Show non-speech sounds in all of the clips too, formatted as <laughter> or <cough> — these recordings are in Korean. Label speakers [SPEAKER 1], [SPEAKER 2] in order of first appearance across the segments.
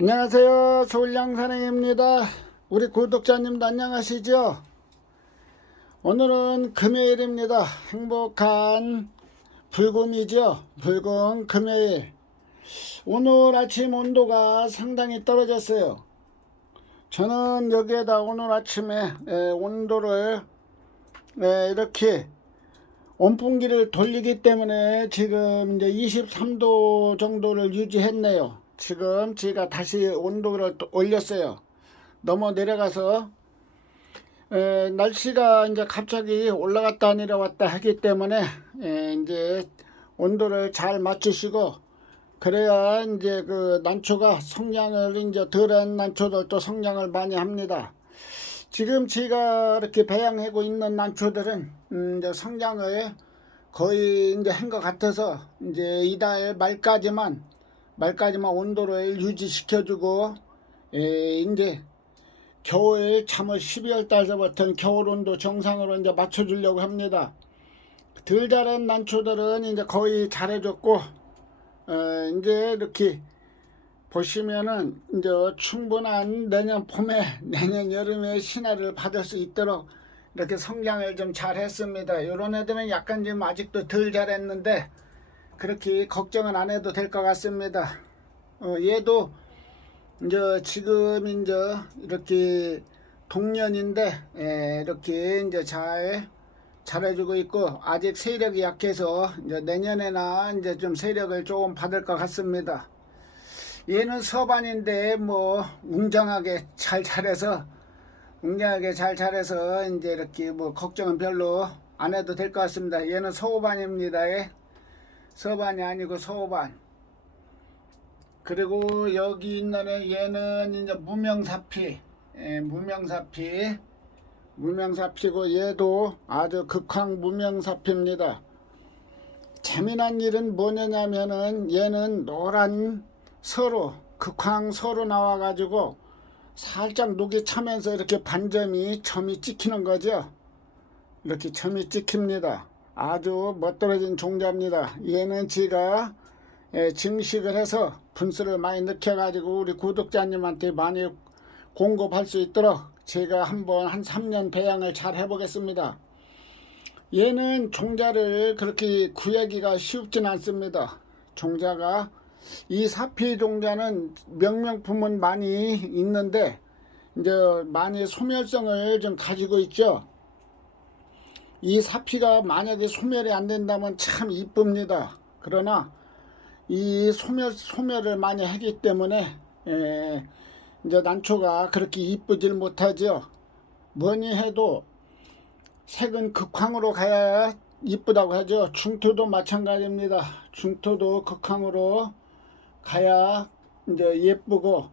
[SPEAKER 1] 안녕하세요. 서울 양산행입니다. 우리 구독자님도 안녕하시죠? 오늘은 금요일입니다. 행복한 불금이죠. 불금 금요일. 오늘 아침 온도가 상당히 떨어졌어요. 저는 여기에다 오늘 아침에 에, 온도를 에, 이렇게 온풍기를 돌리기 때문에 지금 이제 23도 정도를 유지했네요. 지금 제가 다시 온도를 또 올렸어요. 넘어 내려가서 에, 날씨가 이제 갑자기 올라갔다 내려왔다 하기 때문에 에, 이제 온도를 잘 맞추시고 그래야 이제 그 난초가 성장을 이제 덜한 난초들도 성장을 많이 합니다. 지금 제가 이렇게 배양하고 있는 난초들은 음, 이제 성장을 거의 이제 한 것 같아서 이제 이달 말까지만 말까지만 온도를 유지시켜주고 에, 이제 겨울 참을 12월 달서부터는 겨울 온도 정상으로 이제 맞춰주려고 합니다. 덜 자란 난초들은 이제 거의 잘해줬고 어, 이제 이렇게 보시면은 이제 충분한 내년 봄에 <laughs> 내년 여름에 신화를 받을 수 있도록 이렇게 성장을 좀 잘했습니다. 이런 애들은 약간 좀 아직도 덜 잘했는데 그렇게 걱정은 안 해도 될 것 같습니다. 어, 얘도 이제 지금 이제 이렇게 동년인데 예, 이렇게 이제 잘 잘해주고 있고 아직 세력이 약해서 이제 내년에나 이제 좀 세력을 조금 받을 것 같습니다. 얘는 서반인데 뭐 웅장하게 잘 잘해서 웅장하게 잘 잘해서 이제 이렇게 뭐 걱정은 별로 안 해도 될 것 같습니다. 얘는 서반입니다. 예. 서반이 아니고 서반. 그리고 여기 있는 애 얘는 이제 무명사피, 예, 무명사피, 무명사피고 얘도 아주 극황 무명사피입니다. 재미난 일은 뭐냐면은 얘는 노란 서로 극황 서로 나와가지고 살짝 녹이 차면서 이렇게 반점이 점이 찍히는 거죠. 이렇게 점이 찍힙니다. 아주 멋들어진 종자입니다. 얘는 제가 예, 증식을 해서 분수를 많이 넣혀가지고 우리 구독자님한테 많이 공급할 수 있도록 제가 한번 한 3년 배양을 잘 해보겠습니다. 얘는 종자를 그렇게 구하기가 쉽진 않습니다. 종자가 이 사피 종자는 명명품은 많이 있는데 이제 많이 소멸성을 좀 가지고 있죠. 이 사피가 만약에 소멸이 안 된다면 참 이쁩니다. 그러나 이 소멸 소멸을 많이 하기 때문에 에, 이제 난초가 그렇게 이쁘질 못하죠. 뭐니 해도 색은 극황으로 가야 이쁘다고 하죠. 중토도 마찬가지입니다. 중토도 극황으로 가야 이제 예쁘고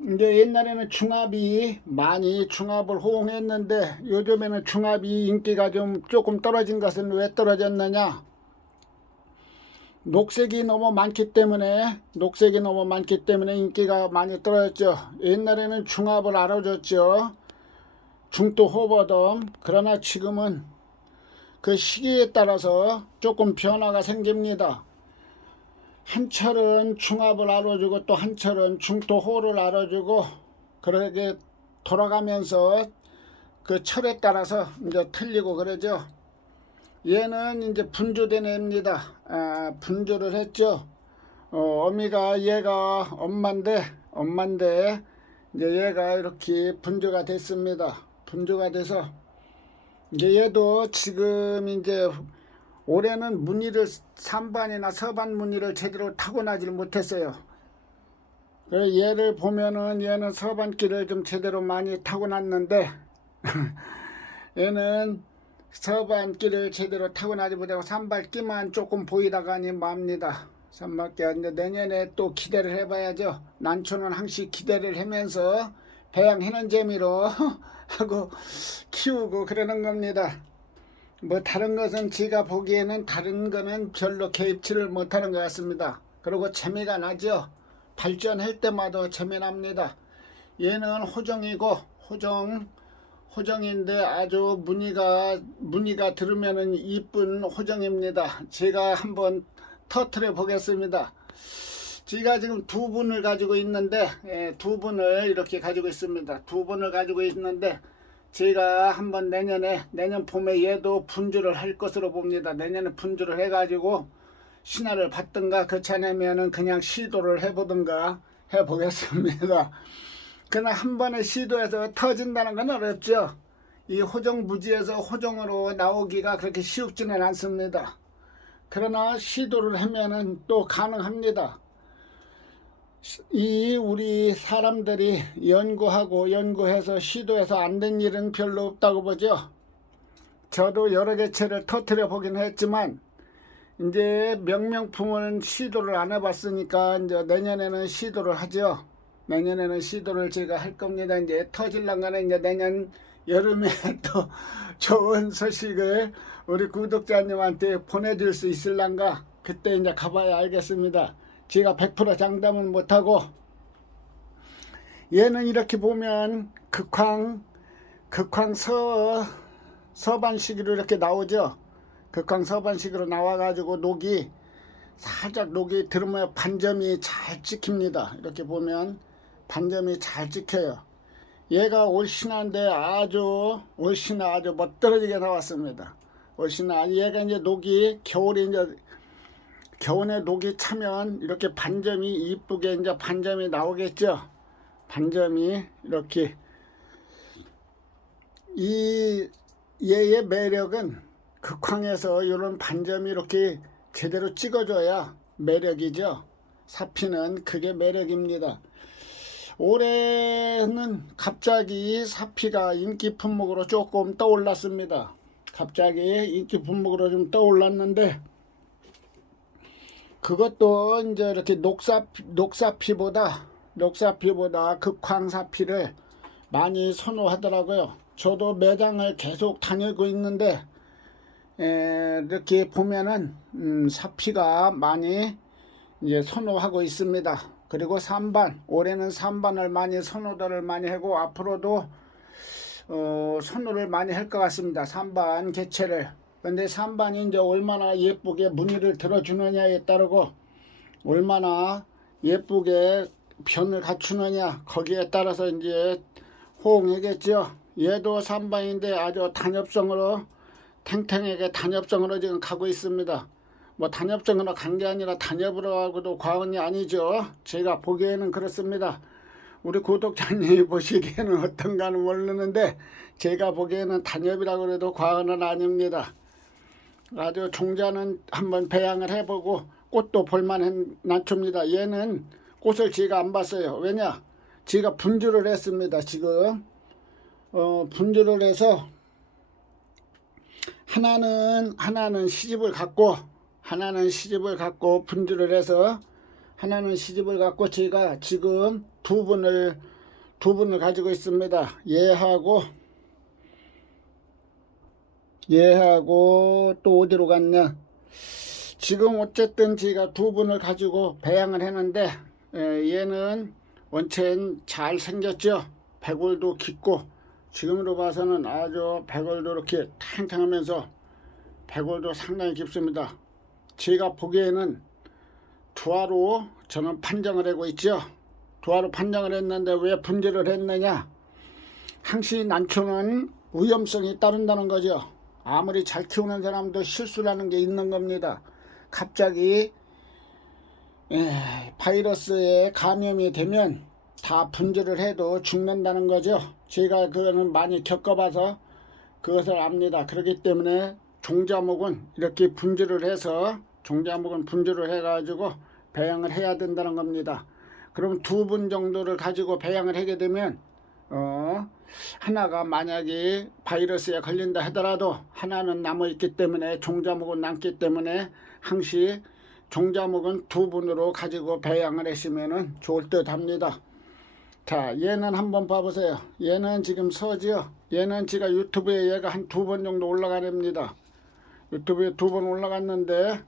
[SPEAKER 1] 이제 옛날에는 중압이 많이 중압을 호응했는데 요즘에는 중압이 인기가 좀 조금 떨어진 것은 왜 떨어졌느냐? 녹색이 너무 많기 때문에 녹색이 너무 많기 때문에 인기가 많이 떨어졌죠. 옛날에는 중압을 알아줬죠. 중도 호버덤 그러나 지금은 그 시기에 따라서 조금 변화가 생깁니다. 한 철은 중압을 알아주고 또 한 철은 중도호를 알아주고 그렇게 돌아가면서 그 철에 따라서 이제 틀리고 그러죠. 얘는 이제 분조된 애입니다. 아, 분조를 했죠. 어, 어미가 얘가 엄마인데 엄마인데 이제 얘가 이렇게 분조가 됐습니다. 분조가 돼서 이제 얘도 지금 이제 올해는 무늬를 삼반이나 서반 무늬를 제대로 타고나질 못했어요. 얘를 보면은 얘는 서반길을 좀 제대로 많이 타고났는데 <laughs> 얘는 서반길을 제대로 타고나지 못하고 산발기만 조금 보이다가니 맙니다. 이제 내년에 또 기대를 해봐야죠. 난초는 항시 기대를 하면서 배양하는 재미로 <laughs> 하고 키우고 그러는 겁니다. 뭐 다른 것은 제가 보기에는 다른 거는 별로 개입치를 못하는 것 같습니다. 그리고 재미가 나죠. 발전할 때마다 재미납니다. 얘는 호정이고 호정 호정인데 아주 무늬가 무늬가 들으면은 이쁜 호정입니다. 제가 한번 터트려 보겠습니다. 제가 지금 두 분을 가지고 있는데 예, 두 분을 이렇게 가지고 있습니다. 두 분을 가지고 있는데 제가 한번 내년에 내년 봄에 얘도 분주를 할 것으로 봅니다. 내년에 분주를 해가지고 신화를 받든가 그렇지 않으면은 그냥 시도를 해보든가 해보겠습니다. <laughs> 그러나 한 번에 시도해서 터진다는 건 어렵죠. 이 호정부지에서 호정으로 나오기가 그렇게 쉽지는 않습니다. 그러나 시도를 하면은 또 가능합니다. 이 우리 사람들이 연구하고 연구해서 시도해서 안 된 일은 별로 없다고 보죠. 저도 여러 개체를 터트려 보긴 했지만 이제 명명품은 시도를 안 해봤으니까 이제 내년에는 시도를 하죠. 내년에는 시도를 제가 할 겁니다. 이제 터질랑가는 이제 내년 여름에 <laughs> 또 좋은 소식을 우리 구독자님한테 보내줄 수 있을란가 그때 이제 가봐야 알겠습니다. 제가 100% 장담은 못하고 얘는 이렇게 보면 극황 극황 서 서반식으로 이렇게 나오죠. 극황 서반식으로 나와가지고 녹이 살짝 녹이 들으면 반점이 잘 찍힙니다. 이렇게 보면 반점이 잘 찍혀요. 얘가 올 신화인데 아주 올 신화 아주 멋들어지게 나왔습니다. 올 신화 얘가 이제 녹이 겨울에 이제 겨울에 녹이 차면 이렇게 반점이 이쁘게 이제 반점이 나오겠죠. 반점이 이렇게 이 얘의 매력은 극황에서 이런 반점이 이렇게 제대로 찍어줘야 매력이죠. 사피는 그게 매력입니다. 올해는 갑자기 사피가 인기 품목으로 조금 떠올랐습니다. 갑자기 인기 품목으로 좀 떠올랐는데 그것도 이제 이렇게 녹사 녹사피보다 녹사피보다 극황사피를 많이 선호하더라고요. 저도 매장을 계속 다니고 있는데 에, 이렇게 보면은 음, 사피가 많이 이제 선호하고 있습니다. 그리고 3반 올해는 3반을 많이 선호도를 많이 하고 앞으로도 어, 선호를 많이 할 것 같습니다. 3반 개체를 근데 3반이 이제 얼마나 예쁘게 무늬를 들어주느냐에 따르고 얼마나 예쁘게 변을 갖추느냐 거기에 따라서 이제 호응하겠죠. 얘도 3반인데 아주 단엽성으로 탱탱하게 단엽성으로 지금 가고 있습니다. 뭐 단엽성으로 간 게 아니라 단엽으로 하고도 과언이 아니죠. 제가 보기에는 그렇습니다. 우리 구독자님이 <laughs> 보시기에는 어떤가는 모르는데 제가 보기에는 단엽이라고 해도 과언은 아닙니다. 아주 종자는 한번 배양을 해보고 꽃도 볼만한 난초입니다. 얘는 꽃을 제가 안 봤어요. 왜냐? 제가 분주를 했습니다. 지금 어, 분주를 해서 하나는 하나는 시집을 갖고 하나는 시집을 갖고 분주를 해서 하나는 시집을 갖고 제가 지금 두 분을 두 분을 가지고 있습니다. 얘하고 얘하고 또 어디로 갔냐? 지금 어쨌든 제가 두 분을 가지고 배양을 했는데 에, 얘는 원체는 잘 생겼죠. 배골도 깊고 지금으로 봐서는 아주 배골도 이렇게 탱탱하면서 배골도 상당히 깊습니다. 제가 보기에는 두화로 저는 판정을 하고 있죠. 두화로 판정을 했는데 왜 분재를 했느냐? 항시 난초는 위험성이 따른다는 거죠. 아무리 잘 키우는 사람도 실수라는 게 있는 겁니다. 갑자기 에, 바이러스에 감염이 되면 다 분절을 해도 죽는다는 거죠. 제가 그거는 많이 겪어봐서 그것을 압니다. 그렇기 때문에 종자목은 이렇게 분절을 해서 종자목은 분절을 해가지고 배양을 해야 된다는 겁니다. 그럼 두 분 정도를 가지고 배양을 하게 되면 어, 하나가 만약에 바이러스에 걸린다 하더라도 하나는 남아있기 때문에 종자목은 남기 때문에 항시 종자목은 두 분으로 가지고 배양을 했으면 좋을 듯 합니다. 자, 얘는 한번 봐보세요. 얘는 지금 서지요. 얘는 제가 유튜브에 얘가 한 두 번 정도 올라가냅니다. 유튜브에 두 번 올라갔는데,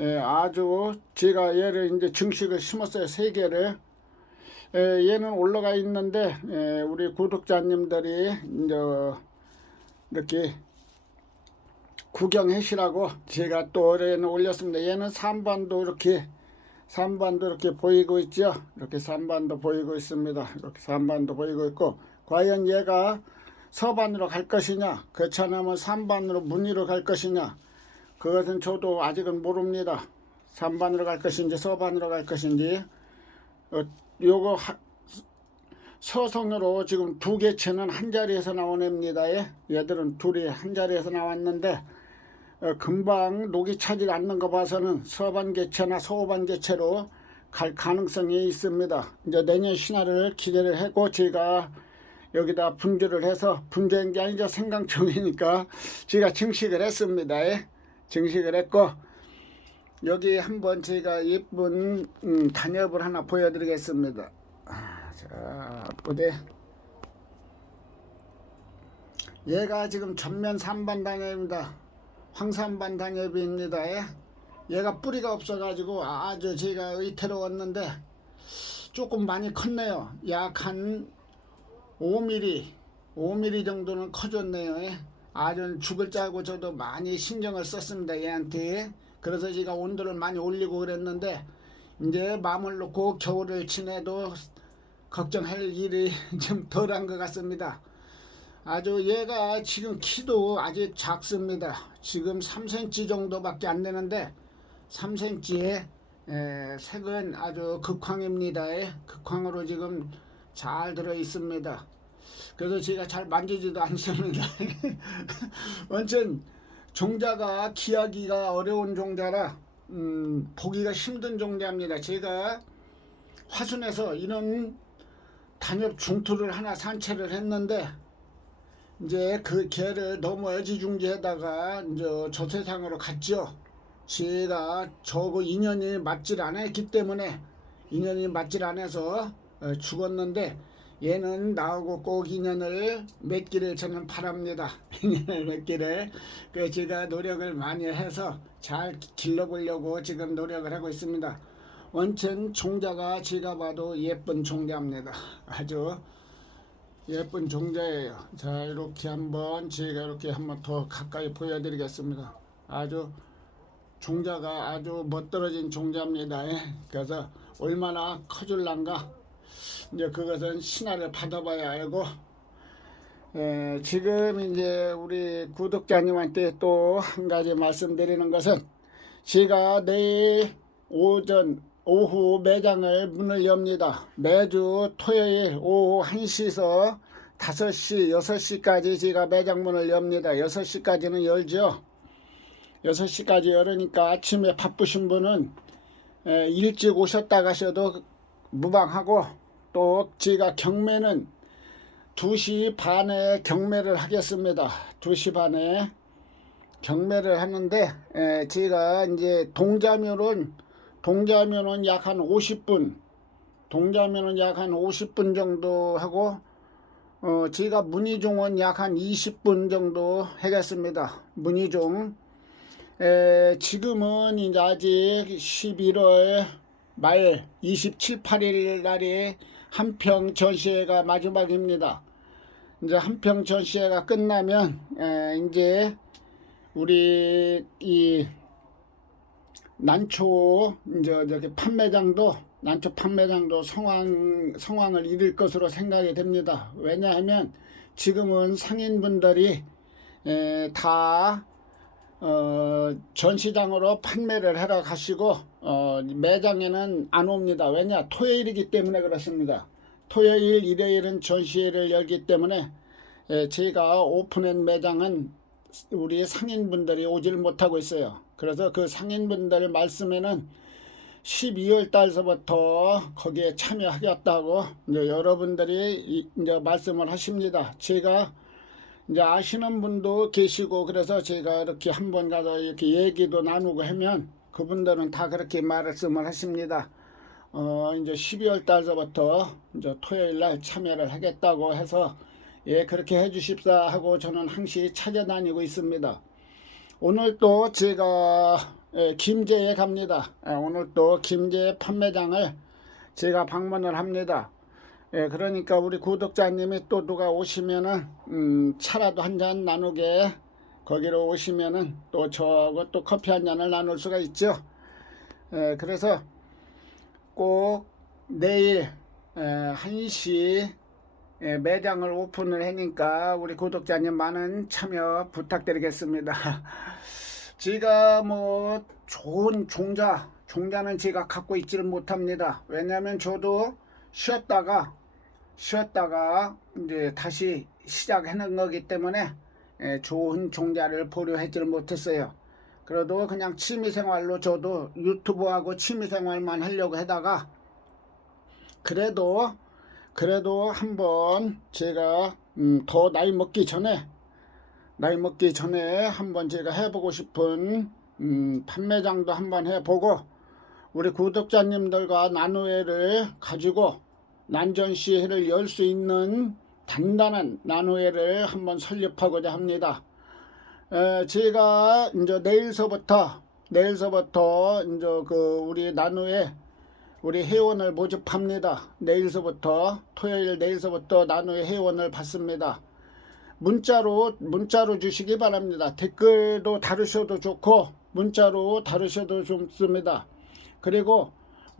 [SPEAKER 1] 예, 아주 제가 얘를 이제 증식을 심었어요. 세 개를. 예, 얘는 올라가 있는데, 예, 우리 구독자님들이 이제 이렇게 구경하시라고 제가 또 올해는 올렸습니다. 얘는 3반도 이렇게 산반도 이렇게 보이고 있죠. 이렇게 산반도 보이고 있습니다. 이렇게 산반도 보이고 있고 과연 얘가 서반으로 갈 것이냐 그렇지 않으면 산반으로 문의로 갈 것이냐 그것은 저도 아직은 모릅니다. 산반으로 갈 것인지 서반으로 갈 것인지 어, 요거 하- 서성으로 지금 두 개체는 한 자리에서 나온 애입니다. 예? 얘들은 둘이 한 자리에서 나왔는데 어, 금방 녹이 차질 않는 거 봐서는 서반 개체나 서반 개체로 갈 가능성이 있습니다. 이제 내년 신화를 기대를 하고 제가 여기다 분주를 해서 분주한 게 아니죠 생강청이니까 제가 증식을 했습니다. 예? 증식을 했고 여기 한번 제가 예쁜 음, 단엽을 하나 보여드리겠습니다. 아, 자, 보대. 얘가 지금 전면 3반 단엽입니다. 황산반 단엽입니다. 예? 얘가 뿌리가 없어가지고 아주 제가 의태로웠는데 조금 많이 컸네요. 약 한 5mm, 5mm 정도는 커졌네요. 예? 아주 죽을 줄 알고 저도 많이 신경을 썼습니다. 얘한테. 그래서 제가 온도를 많이 올리고 그랬는데 이제 마음을 놓고 겨울을 지내도 걱정할 일이 <laughs> 좀 덜한 것 같습니다. 아주 얘가 지금 키도 아직 작습니다. 지금 3cm 정도밖에 안 되는데 3cm의 색은 아주 극황입니다. 예, 극황으로 지금 잘 들어 있습니다. 그래서 제가 잘 만지지도 않습니다. <laughs> 원천 종자가 기하기가 어려운 종자라 음, 보기가 힘든 종자입니다. 제가 화순에서 이런 단엽 중투를 하나 산채를 했는데 이제 그 개를 너무 애지중지하다가 이제 저 세상으로 갔죠. 제가 저거 인연이 맞질 않았기 때문에 인연이 맞질 않아서 어, 죽었는데 얘는 나하고 꼭 인연을 맺기를 저는 바랍니다. <laughs> 인연을 맺기를. 그 제가 노력을 많이 해서 잘 길러보려고 지금 노력을 하고 있습니다. 원천 종자가 제가 봐도 예쁜 종자입니다. 아주 예쁜 종자예요. 자 이렇게 한번 제가 이렇게 한번 더 가까이 보여드리겠습니다. 아주 종자가 아주 멋들어진 종자입니다. 예. 그래서 얼마나 커줄란가 이제 그것은 신화를 받아봐야 알고 에, 지금 이제 우리 구독자님한테 또 한 가지 말씀드리는 것은 제가 내일 오전 오후 매장을 문을 엽니다. 매주 토요일 오후 1시에서 5시, 6시까지 제가 매장 문을 엽니다. 6시까지는 열죠. 6시까지 열으니까 아침에 바쁘신 분은 에, 일찍 오셨다 가셔도 무방하고 또 제가 경매는 2시 반에 경매를 하겠습니다. 2시 반에 경매를 하는데 에, 제가 이제 동자면은 동자면은 약 한 50분 동자면은 약 한 50분 정도 하고 어, 제가 문의종은 약 한 20분 정도 하겠습니다. 문의종 에, 지금은 이제 아직 11월 말 27, 8일 날이 한평 전시회가 마지막입니다. 이제 한평 전시회가 끝나면 에, 이제 우리 이 난초 이제 저기 판매장도 난초 판매장도 성황 성황을 이룰 것으로 생각이 됩니다. 왜냐하면 지금은 상인분들이 에, 다 어, 전시장으로 판매를 하러 가시고 어, 매장에는 안 옵니다. 왜냐 토요일이기 때문에 그렇습니다. 토요일, 일요일은 전시회를 열기 때문에 에, 제가 오픈한 매장은 우리 상인분들이 오질 못하고 있어요. 그래서 그 상인분들 말씀에는 12월 달서부터 거기에 참여하겠다고 이제 여러분들이 이- 이제 말씀을 하십니다. 제가 이제 아시는 분도 계시고 그래서 제가 이렇게 한번 가서 이렇게 얘기도 나누고 하면 그분들은 다 그렇게 말씀을 하십니다. 어 이제 12월 달서부터 이제 토요일 날 참여를 하겠다고 해서 예 그렇게 해 주십사 하고 저는 항시 찾아다니고 있습니다. 오늘 또 제가 예, 김제에 갑니다. 예, 오늘 또 김제 판매장을 제가 방문을 합니다. 예, 그러니까 우리 구독자님이 또 누가 오시면은 음, 차라도 한 잔 나누게 거기로 오시면은 또 저하고 또 커피 한 잔을 나눌 수가 있죠. 예, 그래서 꼭 내일 에, 1시 에, 매장을 오픈을 하니까 우리 구독자님 많은 참여 부탁드리겠습니다. <laughs> 제가 뭐 좋은 종자, 종자는 제가 갖고 있지를 못합니다. 왜냐하면 저도 쉬었다가 쉬었다가 이제 다시 시작하는 거기 때문에 에, 좋은 종자를 보류하지를 못했어요. 그래도 그냥 취미생활로 저도 유튜브하고 취미생활만 하려고 하다가 그래도 그래도 한번 제가 음, 더 나이 먹기 전에 나이 먹기 전에 한번 제가 해보고 싶은 음, 판매장도 한번 해보고 우리 구독자님들과 나누회를 가지고 난전시회를 열 수 있는 단단한 나누회를 한번 설립하고자 합니다. 에, 제가 이제 내일서부터 내일서부터 이제 그 우리 나누회 우리 회원을 모집합니다. 내일서부터 토요일 내일서부터 나누회 회원을 받습니다. 문자로 문자로 주시기 바랍니다. 댓글도 다루셔도 좋고 문자로 다루셔도 좋습니다. 그리고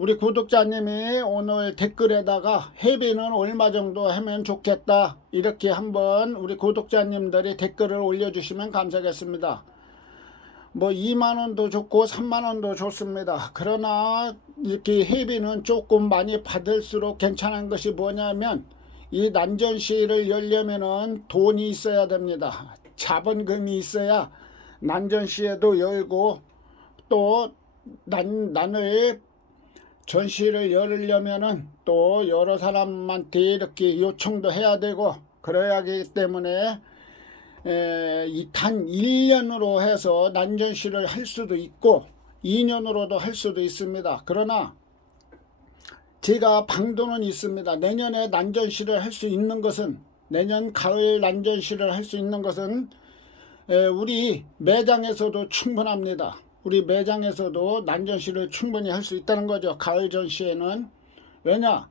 [SPEAKER 1] 우리 구독자님이 오늘 댓글에다가 회비는 얼마 정도 하면 좋겠다 이렇게 한번 우리 구독자님들이 댓글을 올려주시면 감사하겠습니다. 뭐 2만 원도 좋고 3만 원도 좋습니다. 그러나 이렇게 회비는 조금 많이 받을수록 괜찮은 것이 뭐냐면 이 난전시를 열려면은 돈이 있어야 됩니다. 자본금이 있어야 난전시에도 열고 또 난, 난을 전시를 열으려면은 또 여러 사람한테 이렇게 요청도 해야 되고 그래야 하기 때문에 이단 1년으로 해서 난전시를 할 수도 있고 2년으로도 할 수도 있습니다. 그러나 제가 방도는 있습니다. 내년에 난전시를 할 수 있는 것은 내년 가을 난전시를 할 수 있는 것은 우리 매장에서도 충분합니다. 우리 매장에서도 난전시를 충분히 할 수 있다는 거죠. 가을 전시에는 왜냐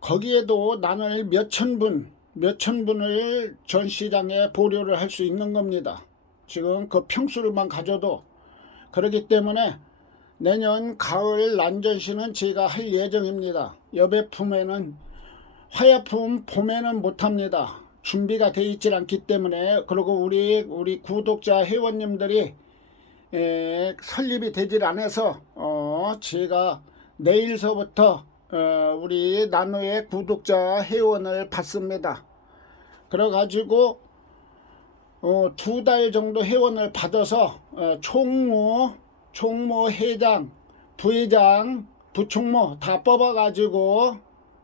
[SPEAKER 1] 거기에도 난을 몇천 분, 몇천 분을 전시장에 보료를 할 수 있는 겁니다. 지금 그 평수를만 가져도 그렇기 때문에 내년 가을 난전시는 제가 할 예정입니다. 여배품에는 화약품 봄에는 못합니다. 준비가 돼 있질 않기 때문에 그리고 우리 우리 구독자 회원님들이 에, 설립이 되질 않아서 어, 제가 내일서부터 어, 우리 나노의 구독자 회원을 받습니다. 그래가지고 어, 두 달 정도 회원을 받아서 어, 총무, 총무 회장, 부회장, 부총무 다 뽑아가지고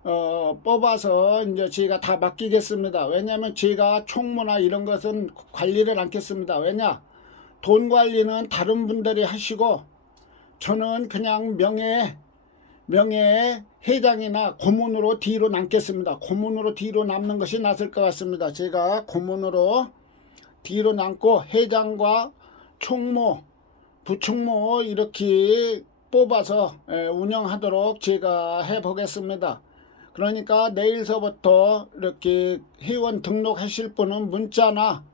[SPEAKER 1] 어, 뽑아서 이제 제가 다 맡기겠습니다. 왜냐하면 제가 총무나 이런 것은 관리를 않겠습니다. 왜냐? 돈 관리는 다른 분들이 하시고 저는 그냥 명예 명예 회장이나 고문으로 뒤로 남겠습니다. 고문으로 뒤로 남는 것이 낫을 것 같습니다. 제가 고문으로 뒤로 남고 회장과 총무, 부총무 이렇게 뽑아서 운영하도록 제가 해보겠습니다. 그러니까 내일서부터 이렇게 회원 등록하실 분은 문자나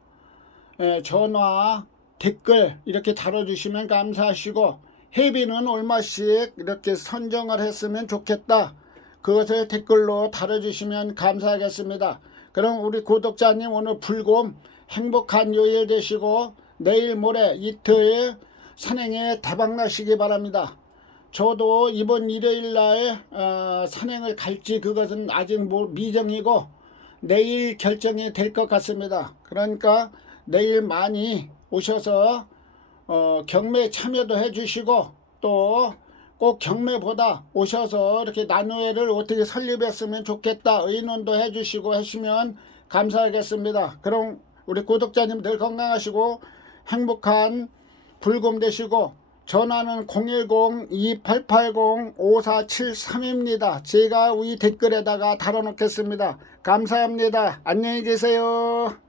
[SPEAKER 1] 전화, 댓글 이렇게 달아주시면 감사하시고 회비는 얼마씩 이렇게 선정을 했으면 좋겠다. 그것을 댓글로 달아주시면 감사하겠습니다. 그럼 우리 구독자님 오늘 불곰 행복한 요일 되시고 내일 모레 이틀 산행에 대박 나시기 바랍니다. 저도 이번 일요일 날 어, 산행을 갈지 그것은 아직 뭐 미정이고 내일 결정이 될 것 같습니다. 그러니까 내일 많이 오셔서 어, 경매 참여도 해주시고 또 꼭 경매보다 오셔서 이렇게 나누회를 어떻게 설립했으면 좋겠다 의논도 해주시고 하시면 감사하겠습니다. 그럼 우리 구독자님 들 건강하시고 행복한 불금 되시고 전화는 010-2880-5473입니다. 제가 위 댓글에다가 달아놓겠습니다. 감사합니다. 안녕히 계세요.